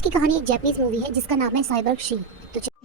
आज की कहानी एक जापानीज मूवी है जिसका नाम है साइबर्ग शील्ड।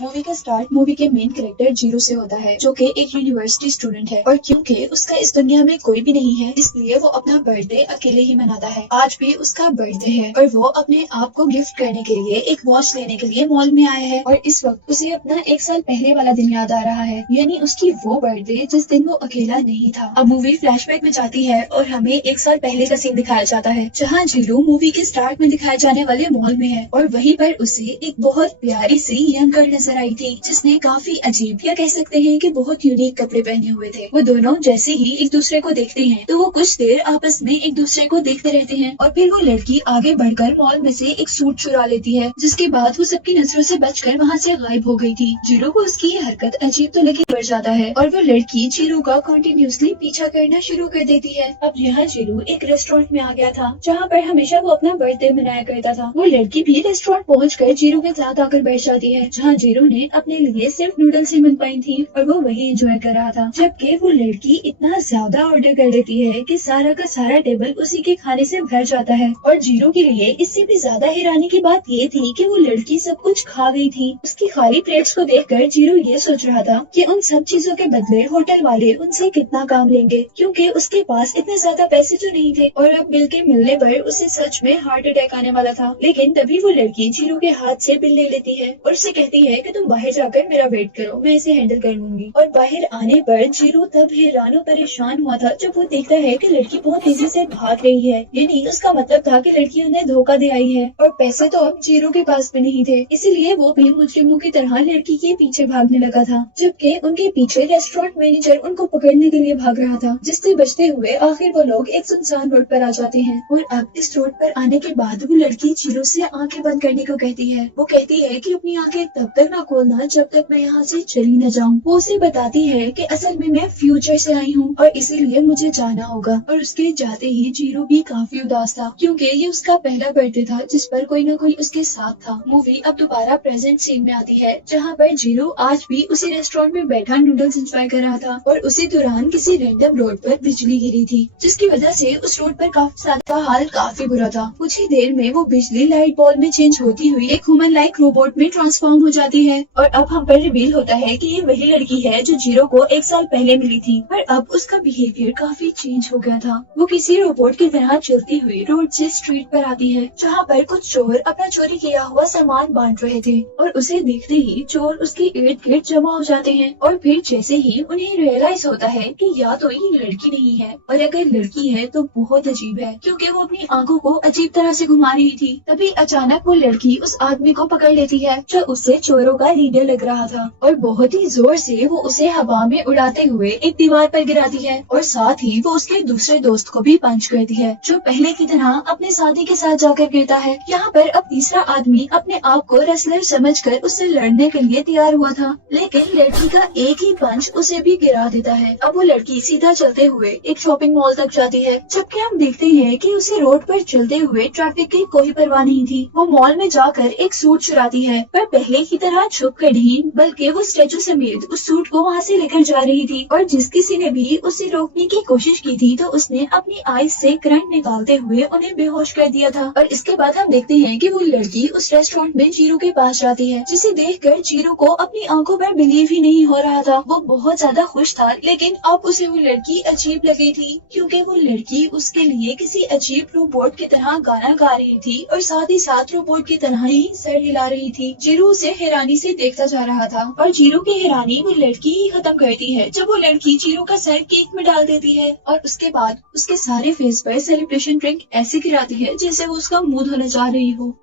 मूवी का स्टार्ट मूवी के मेन कैरेक्टर जीरो से होता है, जो कि एक यूनिवर्सिटी स्टूडेंट है और क्योंकि उसका इस दुनिया में कोई भी नहीं है, इसलिए वो अपना बर्थडे अकेले ही मनाता है। आज भी उसका बर्थडे है और वो अपने आप को गिफ्ट करने के लिए एक वॉच लेने के लिए मॉल में आया है और इस वक्त उसे अपना 1 साल पहले वाला दिन याद आ रहा है, यानी उसकी वो बर्थडे जिस दिन वो अकेला नहीं था। अब मूवी फ्लैशबैक में जाती है और हमें 1 साल पहले का सीन दिखाया जाता है, जहाँ जीरो मूवी के स्टार्ट में दिखाए जाने वाले मॉल में है और वहीं पर उसे एक बहुत प्यारी सी यंग गर्ल नजर आई थी, जिसने काफी अजीब या कह सकते हैं कि बहुत यूनिक कपड़े पहने हुए थे। वो दोनों जैसे ही एक दूसरे को देखते हैं तो वो कुछ देर आपस में एक दूसरे को देखते रहते हैं और फिर वो लड़की आगे बढ़कर मॉल में से एक सूट चुरा लेती है, जिसके बाद वो सबकी नजरों से बचकर वहाँ से गायब हो गई थी। जीरो को उसकी ये हरकत अजीब तो लगी पड़ जाता है और वो लड़की जीरो का कंटिन्यूसली पीछा करना शुरू कर देती है। अब यहाँ जीरो एक रेस्टोरेंट में आ गया था, जहाँ पर हमेशा वो अपना बर्थडे मनाया करता था। वो लड़की भी रेस्टोरेंट पहुँचकर जीरो के साथ आकर बैठ जाती है, जहाँ जीरो ने अपने लिए सिर्फ नूडल्स ही मन पाई थी और वो वही एंजॉय कर रहा था। जबकि वो लड़की इतना ज्यादा ऑर्डर कर देती है कि सारा का सारा टेबल उसी के खाने से भर जाता है और जीरो के लिए इससे भी ज्यादा हैरानी की बात ये थी कि वो लड़की सब कुछ खा गई थी। उसकी खाली प्लेट्स को देखकर जीरो ये सोच रहा था कि उन सब चीजों के बदले होटल वाले उनसे कितना काम लेंगे, क्योंकि उसके पास इतने ज्यादा पैसे तो नहीं थे और अब बिल के मिलने पर उसे सच में हार्ट अटैक आने वाला था। लेकिन तभी वो लड़की जीरो के हाथ से बिल ले लेती है और उसे कहती है कि तुम बाहर जाकर मेरा वेट करो, मैं इसे हैंडल कर लूंगी। और बाहर आने पर जीरो तब हैरान और परेशान हुआ था जब वो देखता है कि लड़की बहुत तेजी से भाग रही है, यानी उसका मतलब था कि लड़की उन्हें धोखा दे आई है और पैसे तो अब जीरो के पास भी नहीं थे, इसीलिए वो भी मुजरिमों की तरह लड़की के पीछे भागने लगा था। जबकि उनके पीछे रेस्टोरेंट मैनेजर उनको पकड़ने के लिए भाग रहा था, जिससे बचते हुए आखिर वो लोग एक सुनसान रोड पर आ जाते हैं। और अब इस रोड पर आने के बाद वो लड़की जीरो से आंखें बंद करने को कहती है। वो कहती है कि अपनी आंखें तब तक ना खोलना जब तक मैं यहाँ से चली न जाऊँ। वो उसे बताती है कि असल में मैं फ्यूचर से आई हूँ और इसीलिए मुझे जाना होगा। और उसके जाते ही जीरो भी काफी उदास था, क्योंकि ये उसका पहला बर्थडे था जिस पर कोई न कोई उसके साथ था। मूवी अब दोबारा प्रेजेंट सीन में आती है, जहाँ पर जीरो आज भी उसी रेस्टोरेंट में बैठा नूडल्स एंजॉय कर रहा था और उसी दौरान किसी रैंडम रोड पर बिजली गिरी थी, जिसकी वजह से उस रोड पर काफी ज्यादा हाल काफी बुरा था। कुछ ही देर में वो बिजली लाइट बॉल में चेंज होती हुई एक ह्यूमन लाइक रोबोट में ट्रांसफॉर्म हो जाती है और अब हम पर रिवील होता है कि ये वही लड़की है जो जीरो को 1 साल पहले मिली थी, पर अब उसका बिहेवियर काफी चेंज हो गया था। वो किसी रोबोट की तरह चलती हुई रोड से स्ट्रीट पर आती है, जहाँ पर कुछ चोर अपना चोरी किया हुआ सामान बांट रहे थे और उसे देखते ही चोर उसके इर्द गिर्द जमा हो जाते हैं। और फिर जैसे ही उन्हें रियलाइज होता है कि या तो ये लड़की नहीं है और अगर लड़की है तो बहुत अजीब है, क्योंकि वो अपनी आंखों को अजीब तरह से घुमा रही थी। तभी अचानक वो लड़की उस आदमी को पकड़ लेती है जो उससे चोरों का लीडर लग रहा था और बहुत ही जोर से वो उसे हवा में उड़ाते हुए एक दीवार पर गिराती है और साथ ही वो उसके दूसरे दोस्त को भी पंच करती है, जो पहले की तरह अपने साथी के साथ जाकर गिरता है। यहाँ पर अब तीसरा आदमी अपने आप को रेसलर समझकर उससे लड़ने के लिए तैयार हुआ था, लेकिन लड़की का एक ही पंच उसे भी गिरा देता है। अब वो लड़की सीधा चलते हुए एक शॉपिंग मॉल तक जाती है, जबकि हम देखते हैं कि उसे रोड पर चलते हुए ट्रैफिक की कोई परवाह नहीं थी। वो मॉल में जाकर एक सूट चुराती है, पर पहले की तरह छुप कर नहीं, बल्कि वो स्टैचू समेत उस सूट को वहाँ से लेकर जा रही थी। और जिस किसी ने भी उसे रोकने की कोशिश की थी तो उसने अपनी आईज से करंट निकालते हुए उन्हें बेहोश कर दिया था। और इसके बाद हम देखते हैं कि वो लड़की उस रेस्टोरेंट में जीरो के पास जाती है, जिसे देखकर जीरो को अपनी आंखों पर बिलीव ही नहीं हो रहा था। वो बहुत ज्यादा खुश था, लेकिन अब उसे वो लड़की अजीब लगी थी, क्योंकि वो लड़की उसके लिए किसी अजीब रोबोट की तरह गाना गा रही थी और साथ ही साथ रोबोट की तरह ही सर हिला रही थी। जीरो उसे हैरानी से देखता जा रहा था और जीरो की हैरानी वो लड़की ही खत्म करती है जब वो लड़की जीरो का सर केक में डाल देती है और उसके बाद उसके सारे फेस पर सेलिब्रेशन ड्रिंक ऐसे गिराती है जैसे वो उसका मुंह धोने जा रही हो।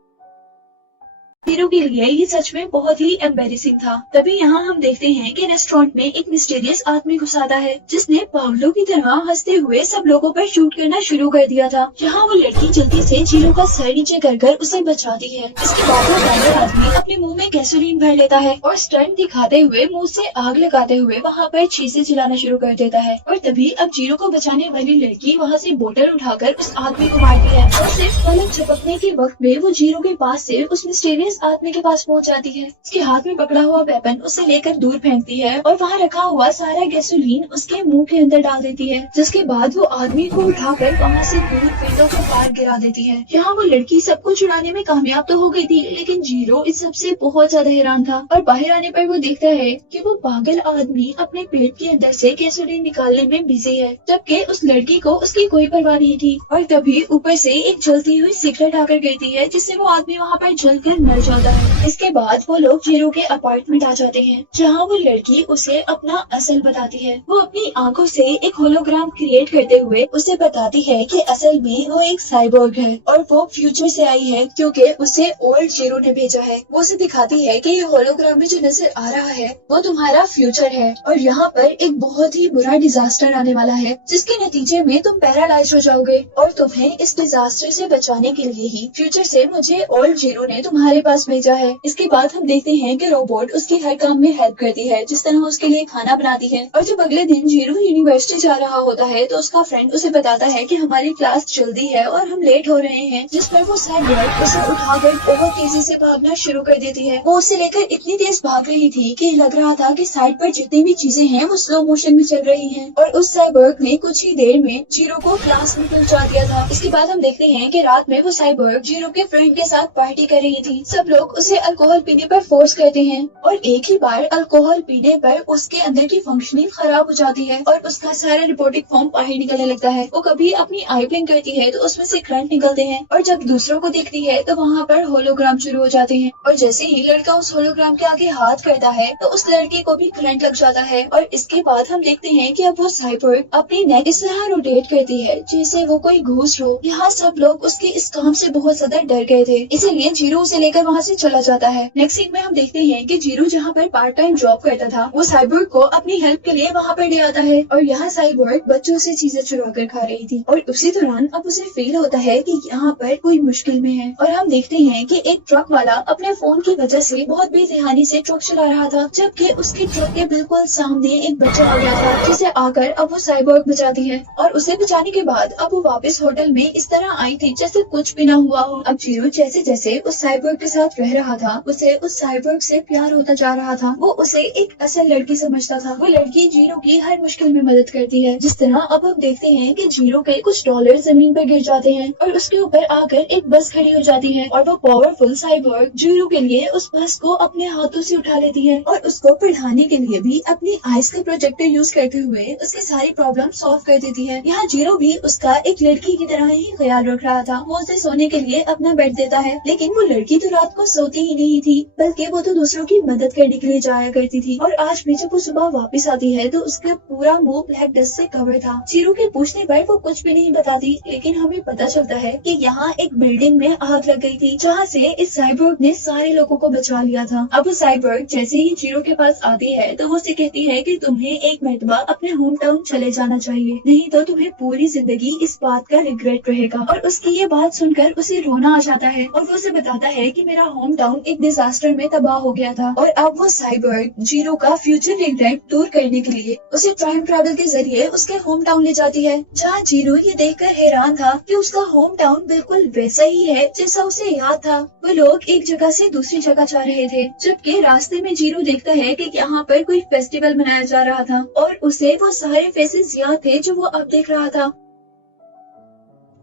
जीरो के लिए ये सच में बहुत ही एम्बेरेसिंग था। तभी यहाँ हम देखते हैं कि रेस्टोरेंट में एक मिस्टीरियस आदमी घुस आता है, जिसने पागलों की तरह हंसते हुए सब लोगों पर शूट करना शुरू कर दिया था। यहाँ वो लड़की जल्दी से जीरो का सर नीचे कर उसे बचाती है। इसके बाद वो गांजा आदमी अपने मुंह में गैसोलीन भर लेता है और स्टंट दिखाते हुए मुंह से आग लगाते हुए वहाँ पर चीजें जलाना शुरू कर देता है। और तभी अब जीरो को बचाने वाली लड़की वहाँ से बोतल उठाकर उस आदमी को मारती है और सिर्फ पलक झपकने के वक्त में वो जीरो के पास से उस मिस्टीरियस आदमी के पास पहुंच जाती है। उसके हाथ में पकड़ा हुआ वेपन उसे लेकर दूर फेंकती है और वहाँ रखा हुआ सारा गैसोलीन उसके मुंह के अंदर डाल देती है, जिसके बाद वो आदमी को उठाकर वहाँ से दूर पेड़ों के पार गिरा देती है। यहाँ वो लड़की सबको छुड़ाने में कामयाब तो हो गई थी, लेकिन जीरो इस सबसे बहुत ज्यादा हैरान था और बाहर आने पर वो देखता है कि वो पागल आदमी अपने पेट के अंदर से गैसोलीन निकालने में बिजी है, जबकि उस लड़की को उसकी कोई परवाह नहीं थी। और तभी ऊपर से एक जलती हुई सिगरेट आकर गिरती है, जिससे वो आदमी वहाँ पर जलकर मर जाता है। इसके बाद वो लोग जीरो के अपार्टमेंट आ जाते हैं, जहाँ वो लड़की उसे अपना असल बताती है। वो अपनी आंखों से एक होलोग्राम क्रिएट करते हुए उसे बताती है कि असल में वो एक साइबोर्ग है और वो फ्यूचर से आई है, क्योंकि उसे ओल्ड जीरो ने भेजा है। वो उसे दिखाती है कि ये होलोग्राम में जो नजर आ रहा है वो तुम्हारा फ्यूचर है और यहाँ पर एक बहुत ही बुरा डिजास्टर आने वाला है, जिसके नतीजे में तुम पैरालाइज हो जाओगे और तुम्हें इस डिजास्टर से बचाने के लिए ही फ्यूचर से मुझे ओल्ड जीरो ने तुम्हारे पास भेजा है। इसके बाद हम देखते हैं कि रोबोट उसके हर काम में हेल्प करती है, जिस तरह उसके लिए खाना बनाती है। और जब अगले दिन जीरो यूनिवर्सिटी जा रहा होता है तो उसका फ्रेंड उसे बताता है कि हमारी क्लास जल्दी है और हम लेट हो रहे हैं, जिस पर वो साइबोर्ग उसे उठाकर बहुत तेजी से भागना शुरू कर देती है। वो उसे लेकर इतनी तेज भाग रही थी कि लग रहा था कि साइड पर जितनी भी चीजें हैं वो स्लो मोशन में चल रही हैं। और उस साइबोर्ग ने कुछ ही देर में जीरो को क्लास में पहुंचा दिया था। इसके बाद हम देखते हैं कि रात में वो साइबोर्ग जीरो के फ्रेंड के साथ पार्टी कर रही थी। सब लोग उसे अल्कोहल पीने पर फोर्स करते हैं और एक ही बार अल्कोहल पीने पर उसके अंदर की फंक्शनिंग खराब हो जाती है और उसका सारा रिपोर्टिंग फॉर्म बाहर निकलने लगता है। वो कभी अपनी आई ब्लिंक करती है तो उसमें से करंट निकलते हैं और जब दूसरों को देखती है तो वहाँ पर होलोग्राम शुरू हो जाते हैं और जैसे ही लड़का उस होलोग्राम के आगे हाथ करता है तो उस लड़के को भी करंट लग जाता है। और इसके बाद हम देखते हैं कि अब वो साइबोर्ग अपनी नेक इस तरह रोटेट करती है जैसे वो कोई घूस हो। यहाँ सब लोग उसके इस काम से बहुत ज्यादा डर गए थे, इसीलिए जीरो उसे लेकर वहाँ से चला जाता है। नेक्स्ट सीन में हम देखते हैं कि जीरो जहाँ पर पार्ट टाइम जॉब करता था वो साइबोर्ग को अपनी हेल्प के लिए वहाँ पर ले आता है और यहाँ साइबोर्ग बच्चों से चीजें चुरा कर खा रही थी और उसी दौरान अब उसे फील होता है कि यहाँ पर कोई मुश्किल में है। और हम देखते हैं कि एक ट्रक वाला अपने फोन की वजह से बहुत बेध्यानी से ट्रक चला रहा था, जबकि उसके ट्रक के बिल्कुल सामने एक बच्चा आ गया था, जिसे आकर अब वो साइबोर्ग बचाती है। और उसे बचाने के बाद अब वो वापस होटल में इस तरह आई थी जैसे कुछ भी ना हुआ हो। अब जीरो जैसे जैसे उस साइबोर्ग के साथ रह रहा था उसे उस साइबोर्ग से प्यार होता जा रहा था। वो उसे एक असल लड़की समझता था। वो लड़की जीरो की हर मुश्किल में मदद करती है। जिस तरह अब हम देखते हैं कि जीरो के कुछ डॉलर जमीन पर गिर जाते हैं और उसके ऊपर आकर एक बस खड़ी हो जाती है और वो पावरफुल साइबोर्ग जीरो के लिए उस बस को अपने हाथों से उठा लेती है और उसको पढ़ाने के लिए भी अपनी आइस का प्रोजेक्टर यूज करते हुए उसकी सारी प्रॉब्लम सॉल्व कर देती है। यहाँ जीरो भी उसका एक लड़की की तरह ही ख्याल रख रहा था। वो उसे सोने के लिए अपना बेड देता है, लेकिन वो लड़की तो रात को सोती ही नहीं थी, बल्कि वो तो दूसरों की मदद करने के लिए जाया करती थी। और आज भी जब वो सुबह वापस आती है तो उसका पूरा मुंह ब्लैक डस्ट से कवर था। जीरो के पूछने पर वो कुछ भी नहीं बताती, लेकिन हमें पता चलता है कि यहाँ एक बिल्डिंग में आग लग गई थी, जहाँ से इस साइबोर्ग ने सारे लोगों को बचा लिया था। अब वो साइबोर्ग जैसे ही जीरो के पास आती है तो वो उसे कहती है कि तुम्हें एक मरतबा अपने होम टाउन चले जाना चाहिए, नहीं तो तुम्हें पूरी जिंदगी इस बात का रिग्रेट रहेगा। और उसकी ये बात सुनकर उसे रोना आ जाता है और वो उसे बताता है कि मेरा होम टाउन एक डिजास्टर में तबाह हो गया था। और अब वो साइबोर्ग जीरो का फ्यूचर रिग्रेट दूर करने के लिए उसे टाइम ट्रैवल के जरिए उसके होम टाउन ले जाती है, जहाँ जीरो ये देखकर हैरान था कि उसका होम टाउन बिल्कुल वैसा ही है जैसा उसे याद था। वो लोग एक जगह से दूसरी जगह जा रहे थे, जबकि रास्ते में जीरो देखता है कि यहाँ पर कोई फेस्टिवल मनाया जा रहा था और उसे वो सारे फेसेस याद थे जो वो अब देख रहा था।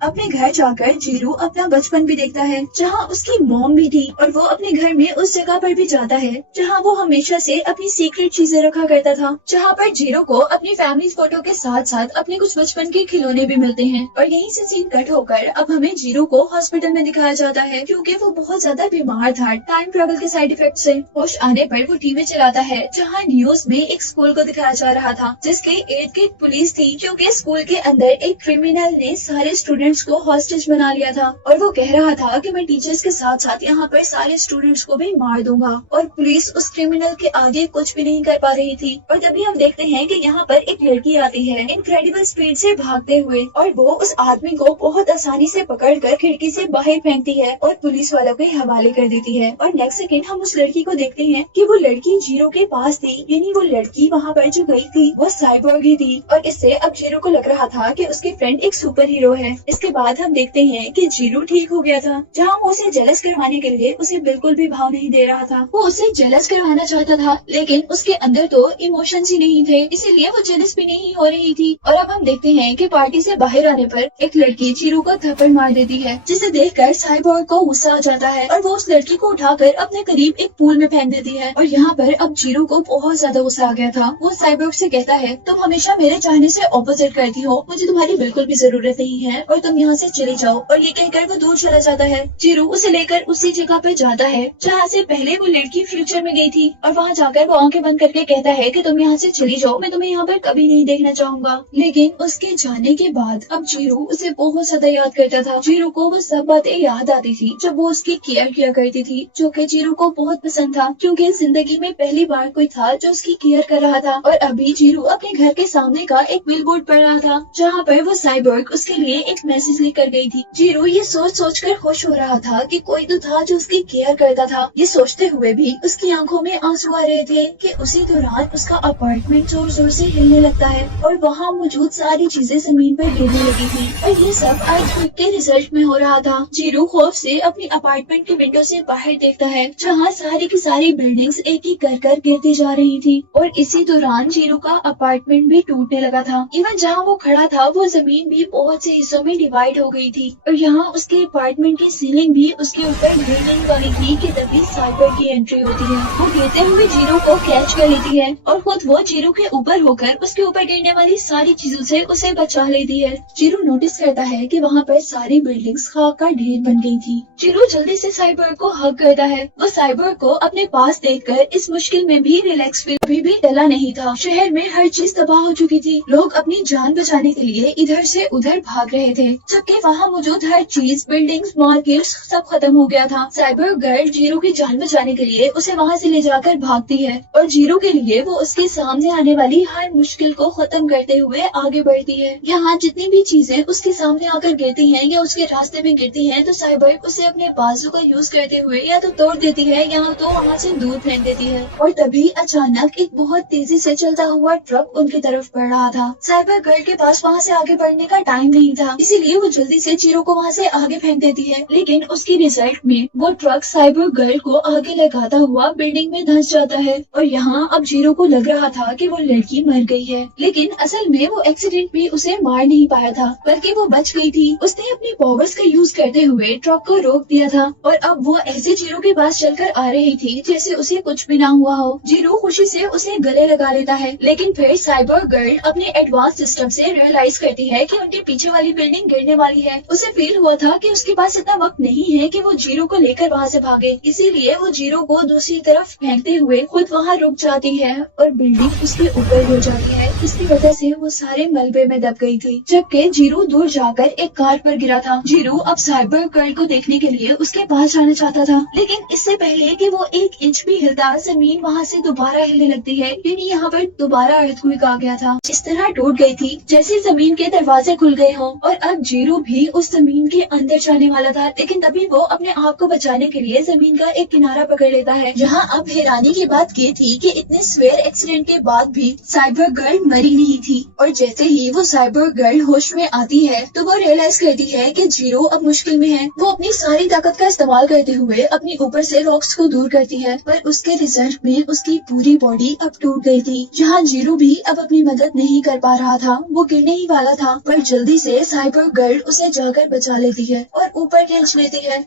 अपने घर जाकर जीरो अपना बचपन भी देखता है, जहाँ उसकी मॉम भी थी और वो अपने घर में उस जगह पर भी जाता है जहाँ वो हमेशा से अपनी सीक्रेट चीजें रखा करता था, जहाँ पर जीरो को अपनी फैमिली फोटो के साथ साथ अपने कुछ बचपन के खिलौने भी मिलते हैं। और यहीं से सीन कट होकर अब हमें जीरो को हॉस्पिटल में दिखाया जाता है, क्योंकि वो बहुत ज्यादा बीमार था टाइम ट्रेवल के साइड इफेक्ट से। होश आने पर वो टीवी चलाता है, जहाँ न्यूज में एक स्कूल को दिखाया जा रहा था जिसके इर्द गिर्द पुलिस थी, क्योंकि स्कूल के अंदर एक क्रिमिनल ने सारे स्टूडेंट्स को हॉस्टेज बना लिया था और वो कह रहा था कि मैं टीचर्स के साथ साथ यहाँ पर सारे स्टूडेंट्स को भी मार दूंगा। और पुलिस उस क्रिमिनल के आगे कुछ भी नहीं कर पा रही थी। और तभी हम देखते हैं कि यहाँ पर एक लड़की आती है इनक्रेडिबल स्पीड से भागते हुए और वो उस आदमी को बहुत आसानी से पकड़कर खिड़की से बाहर फेंकती है और पुलिस वालों के हवाले कर देती है। और नेक्स्ट सेकंड हम उस लड़की को देखते हैं कि वो लड़की जीरो के पास थी, यानी वो लड़की वहाँ पर जो गई थी वो साइबोर्ग ही थी। और इससे अब जीरो को लग रहा था कि उसकी फ्रेंड एक सुपर हीरो है। इसके बाद हम देखते हैं कि जीरो ठीक हो गया था, जहाँ वो उसे जेलस करवाने के लिए उसे बिल्कुल भी भाव नहीं दे रहा था। वो उसे जेलस करवाना चाहता था, लेकिन उसके अंदर तो इमोशंस ही नहीं थे, इसीलिए वो जेलस भी नहीं हो रही थी। और अब हम देखते हैं कि पार्टी से बाहर आने पर एक लड़की जीरो को थप्पड़ मार देती है, जिसे देखकर साइबोर्ग को गुस्सा आ जाता है और वो उस लड़की को उठाकर अपने करीब एक पूल में फेंक देती है। और यहाँ पर अब जीरो को बहुत ज्यादा गुस्सा आ गया था। वो साइबोर्ग से कहता है, तुम हमेशा मेरे चाहने से ऑपोजिट करती हो, मुझे तुम्हारी बिल्कुल भी जरूरत नहीं है और तुम यहाँ से चले जाओ। और ये कहकर वो दूर चला जाता है। जीरो उसे लेकर उसी जगह पे जाता है जहाँ से पहले वो लड़की फ्यूचर में गई थी, और वहाँ जाकर वो आंखें बंद करके कहता है कि तुम यहाँ से चली जाओ, मैं तुम्हें यहाँ पर कभी नहीं देखना चाहूंगा। लेकिन उसके जाने के बाद अब जीरो उसे बहुत ज्यादा याद करता था। जीरो को वो सब बातें याद आती थी जब वो उसकी केयर किया करती थी, जो कि जीरो को बहुत पसंद था, क्योंकि जिंदगी में पहली बार कोई था जो उसकी केयर कर रहा था। और अभी जीरो अपने घर के सामने का एक बिलबोर्ड पढ़ रहा था, जहाँ पर वो साइबोर्ग उसके लिए एक मैसेज लेकर गई थी। जीरो ये सोच कर खुश हो रहा था कि कोई तो था जो उसकी केयर करता था। ये सोचते हुए भी उसकी आंखों में आंसू आ रहे थे कि उसी दौरान उसका अपार्टमेंट जोर जोर से हिलने लगता है और वहाँ मौजूद सारी चीजें जमीन पर गिरने लगी थी। और ये सब अर्थक्वेक के रिजल्ट में हो रहा था। जीरो खौफ से अपनी अपार्टमेंट के विंडो से बाहर देखता है, जहाँ सारी की सारी बिल्डिंग्स एक एक कर गिरती जा रही थी। और इसी दौरान जीरो का अपार्टमेंट भी टूटने लगा था। इवन जहाँ वो खड़ा था वो जमीन भी बहुत से हिस्सों में डिवाइड हो गई थी, और यहाँ उसके अपार्टमेंट की सीलिंग भी उसके ऊपर गिरने वाली थी कि तभी साइबर की एंट्री होती है। वो गिरते हुए जीरो को कैच कर लेती है और खुद वो जीरो के ऊपर होकर उसके ऊपर गिरने वाली सारी चीजों से उसे बचा लेती है। जीरो नोटिस करता है कि वहाँ पर सारी बिल्डिंग्स खाक का ढेर बन गई थी। जीरो जल्दी से साइबर को हग करता है। वो साइबर को अपने पास देखकर इस मुश्किल में भी रिलैक्स फील अभी भी टला नहीं था। शहर में हर चीज तबाह हो चुकी थी। लोग अपनी जान बचाने के लिए इधर से उधर भाग रहे थे, जबकि वहाँ मौजूद हर चीज, बिल्डिंग्स, मार्केट्स सब खत्म हो गया था। साइबर गर्ल जीरो की जान बचाने के लिए उसे वहाँ से ले जाकर भागती है, और जीरो के लिए वो उसके सामने आने वाली हर मुश्किल को खत्म करते हुए आगे बढ़ती है। यहाँ जितनी भी चीजें उसके सामने आकर गिरती हैं या उसके रास्ते में गिरती हैं, तो साइबर उसे अपने बाजू का यूज करते हुए या तो तोड़ देती है या तो वहाँ से दूर फेंक देती है। और तभी अचानक एक बहुत तेजी से चलता हुआ ट्रक उनकी तरफ बढ़ रहा था। साइबर गर्ल के पास वहाँ से आगे बढ़ने का टाइम नहीं था, इसीलिए वो जल्दी से जीरो को वहाँ से आगे फेंक देती है। लेकिन उसकी रिजल्ट में वो ट्रक साइबर गर्ल को आगे लगाता हुआ बिल्डिंग में धंस जाता है। और यहाँ अब जीरो को लग रहा था कि वो लड़की मर गई है, लेकिन असल में वो एक्सीडेंट भी उसे मार नहीं पाया था, बल्कि वो बच गई थी। उसने अपनी पावर्स का यूज करते हुए ट्रक को रोक दिया था, और अब वो ऐसे जीरो के पास चलकर आ रही थी जैसे उसे कुछ भी ना हुआ हो। जीरो खुशी से उसे गले लगा लेता है, लेकिन फिर साइबर गर्ल अपने एडवांस सिस्टम से रियलाइज करती है कि उनके पीछे वाली बिल्डिंग गिरने वाली है। उसे फील हुआ था कि उसके पास इतना वक्त नहीं है कि वो जीरो को लेकर वहाँ से भागे, इसीलिए वो जीरो को दूसरी तरफ फेंकते हुए खुद वहाँ रुक जाती है और बिल्डिंग उसके ऊपर गिर जाती है, जिसकी वजह से वो सारे मलबे में दब गई थी। जबकि जीरो दूर जाकर एक कार पर गिरा था। जीरो अब साइबर गर्ल को देखने के लिए उसके पास जाना चाहता था, लेकिन इससे पहले कि वो एक इंच भी हिलता, जमीन वहाँ से दोबारा हिलने लगती है, यानी यहाँ पर दोबारा अर्थक्वेक आ गया था। इस तरह टूट गई थी जैसे जमीन के दरवाजे खुल गए हों, और अब जीरो भी उस जमीन के अंदर जाने वाला था। लेकिन तभी वो अपने आप को बचाने के लिए जमीन का एक किनारा पकड़ लेता है। जहाँ अब हैरानी की बात ये थी कि इतने स्वेयर एक्सीडेंट के बाद भी साइबर गर्ल मरी नहीं थी। और जैसे ही वो साइबर गर्ल होश में आती है तो वो रियलाइज करती है कि जीरो अब मुश्किल में है। वो अपनी सारी ताकत का इस्तेमाल करते हुए अपनी ऊपर से रॉक्स को दूर करती है, पर उसके रिजल्ट में उसकी पूरी बॉडी अब टूट गई थी। जहाँ जीरो भी अब अपनी मदद नहीं कर पा रहा था, वो गिरने ही वाला था, पर जल्दी से साइबर गर्ल उसे जाकर बचा लेती है और ऊपर खींच लेती है।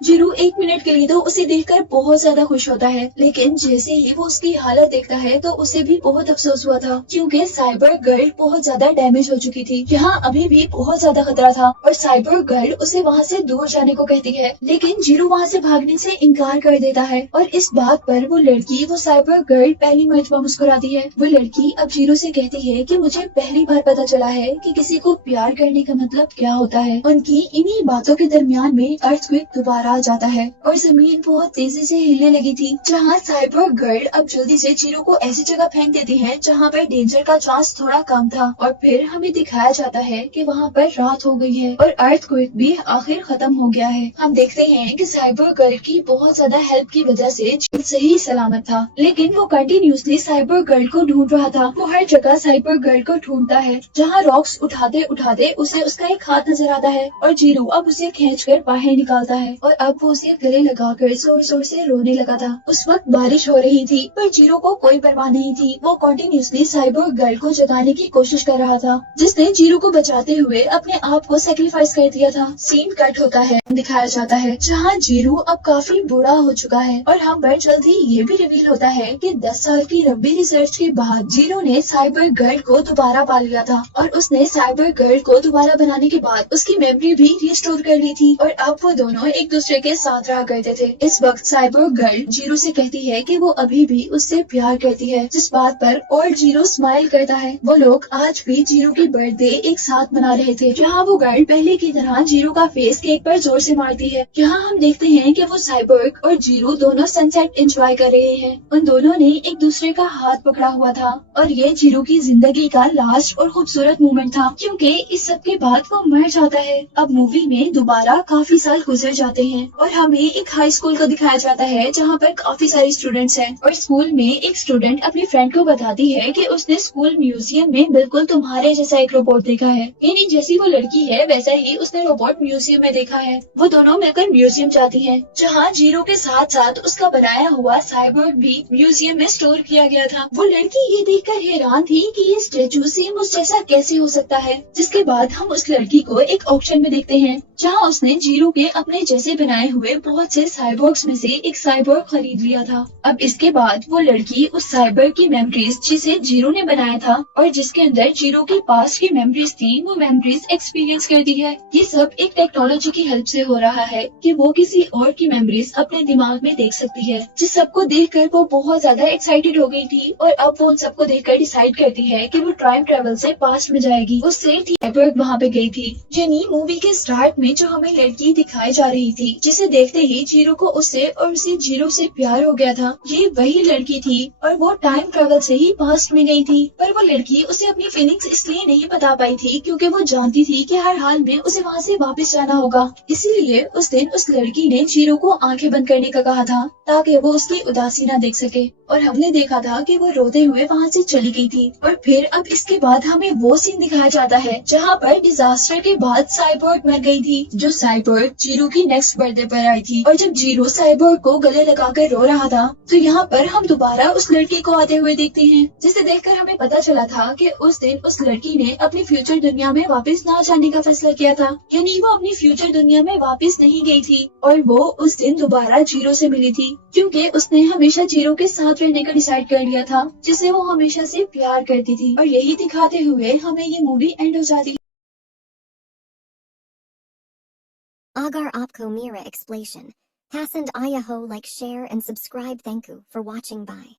जीरो एक मिनट के लिए तो उसे देखकर बहुत ज्यादा खुश होता है, लेकिन जैसे ही वो उसकी हालत देखता है तो उसे भी बहुत अफसोस हुआ था, क्योंकि साइबर गर्ल बहुत ज्यादा डैमेज हो चुकी थी। यहाँ अभी भी बहुत ज्यादा खतरा था और साइबर गर्ल उसे वहाँ से दूर जाने को कहती है, लेकिन जीरो वहाँ से भागने से इनकार कर देता है। और इस बात पर वो लड़की, वो साइबर गर्ल पहली मर्तबा मुस्कुराती है। वो लड़की अब जीरो से कहती है कि मुझे पहली बार पता चला है कि किसी को प्यार करने का मतलब क्या होता है। उनकी इन्हीं बातों के दरमियान में अर्थक्वेक दोबारा आ जाता है और जमीन बहुत तेजी से हिलने लगी थी। जहाँ साइबोर्ग गर्ल अब जल्दी से जीरो को ऐसी जगह फेंक देती है जहाँ पर डेंजर का चांस थोड़ा कम था और फिर हमें दिखाया जाता है कि वहाँ पर रात हो गई है और अर्थक्वेक भी आखिर खत्म हो गया है। हम देखते हैं कि साइबोर्ग गर्ल की बहुत ज्यादा हेल्प की वजह से जीरो सही सलामत था, लेकिन वो कंटिन्यूसली साइबोर्ग गर्ल को ढूंढ रहा था। वो हर जगह साइबोर्ग गर्ल को ढूंढता है। जहाँ रॉक्स उठाते उठाते उसे उसका एक हाथ नजर आता है और जीरो अब उसे खींचकर बाहर निकालता है और अब वो उसे गले लगाकर जोर जोर से रोने लगा था। उस वक्त बारिश हो रही थी पर जीरो को कोई परवाह नहीं थी। वो कंटिन्यूसली साइबोर्ग गर्ल को जगाने की कोशिश कर रहा था, जिसने जीरो को बचाते हुए अपने आप को सेक्रीफाइस कर दिया था। सीन कट होता है, दिखाया जाता है जहाँ जीरो अब काफी बूढ़ा हो चुका है और हम पर जल्द ही ये भी रिवील होता है कि 10 साल की लंबी रिसर्च के बाद जीरो ने साइबोर्ग गर्ल को दोबारा पा लिया था और उसने साइबोर्ग गर्ल को दोबारा बनाने के बाद उसकी मेमोरी भी रिस्टोर कर ली थी और अब वो दोनों एक दूसरे के साथ रहा करते थे। इस वक्त साइबोर्ग गर्ल जीरो से कहती है कि वो अभी भी उससे प्यार करती है, जिस बात पर और जीरो स्माइल करता है। वो लोग आज भी जीरो की बर्थडे एक साथ मना रहे थे, जहाँ वो गर्ल पहले की तरह जीरो का फेस केक पर जोर से मारती है। यहाँ हम देखते हैं कि वो साइबोर्ग और जीरो दोनों सनसेट एंजॉय कर रहे हैं। उन दोनों ने एक दूसरे का हाथ पकड़ा हुआ था और ये जीरो की जिंदगी का लास्ट और खूबसूरत मोमेंट था, क्योंकि इस सब के बाद वो मर जाता है। अब मूवी में दोबारा काफी साल गुजर जाते हैं और हमें एक हाई स्कूल को दिखाया जाता है जहाँ पर काफी सारे स्टूडेंट्स हैं और स्कूल में एक स्टूडेंट अपनी फ्रेंड को बताती है कि उसने स्कूल म्यूजियम में बिल्कुल तुम्हारे जैसा एक रोबोट देखा है, यानी जैसी वो लड़की है वैसा ही उसने रोबोट म्यूजियम में देखा है। वो दोनों मिलकर म्यूजियम जाती हैं, जहाँ जीरो के साथ साथ उसका बनाया हुआ साइबोर्ग भी म्यूजियम में स्टोर किया गया था। वो लड़की ये देखकर हैरान थी कि ये स्टेचू सेम उस जैसा कैसे हो सकता है। जिसके बाद हम उस लड़की को एक ऑक्शन में देखते हैं, जहाँ उसने जीरो के अपने जैसे बनाए हुए बहुत से साइबोर्ग्स में से एक साइबोर्ग खरीद लिया था। अब इसके बाद वो लड़की उस साइबोर्ग की मेमोरीज जिसे जीरो ने बनाया था और जिसके अंदर जीरो की पास्ट की मेमोरीज थी, वो मेमोरीज एक्सपीरियंस करती है। ये सब एक टेक्नोलॉजी की हेल्प से हो रहा है कि वो किसी और की मेमोरीज अपने दिमाग में देख सकती है। जिस सबको देखकर वो बहुत ज्यादा एक्साइटेड हो गई थी और अब वो उन सबको देखकर डिसाइड करती है कि वो टाइम ट्रेवल से पास्ट में जाएगी। उससे साइबोर्ग वहाँ पे गई थी। यानी मूवी के स्टार्ट में जो हमें लड़की दिखाई जा रही थी, जिसे देखते ही जीरो को उससे और उसे जीरो से प्यार हो गया था, ये वही लड़की थी और वो टाइम ट्रेवल से ही पास्ट में गई थी। पर वो लड़की उसे अपनी फीलिंग्स इसलिए नहीं बता पाई थी क्योंकि वो जानती थी कि हर हाल में उसे वहाँ से वापस जाना होगा। इसीलिए उस दिन उस लड़की ने जीरो को आंखें बंद करने का कहा था ताकि वो उसकी उदासी ना देख सके और हमने देखा था कि वो रोते हुए वहाँ से चली गई थी। और फिर अब इसके बाद हमें वो सीन दिखाया जाता है जहाँ पर डिजास्टर के बाद साइबोर्ग मर गई थी, जो साइबोर्ग जीरो की नेक्स्ट बर्थडे पर आई थी। और जब जीरो साइबोर्ग को गले लगाकर रो रहा था तो यहाँ पर हम दोबारा उस लड़की को आते हुए देखते हैं, जिसे देखकर हमें पता चला था कि उस दिन उस लड़की ने अपनी फ्यूचर दुनिया में वापस ना जाने का फैसला किया था, यानी वो अपनी फ्यूचर दुनिया में वापस नहीं गई थी और वो उस दिन दोबारा जीरो से मिली थी क्योंकि उसने हमेशा जीरो के साथ रहने का डिसाइड कर लिया था, जिसे वो हमेशा से प्यार करती थी। और यही दिखाते हुए हमें ये मूवी एंड हो जाती है। Agar Apko Mira Explanation. Passand Ayaho like share and subscribe. Thank you for watching. Bye.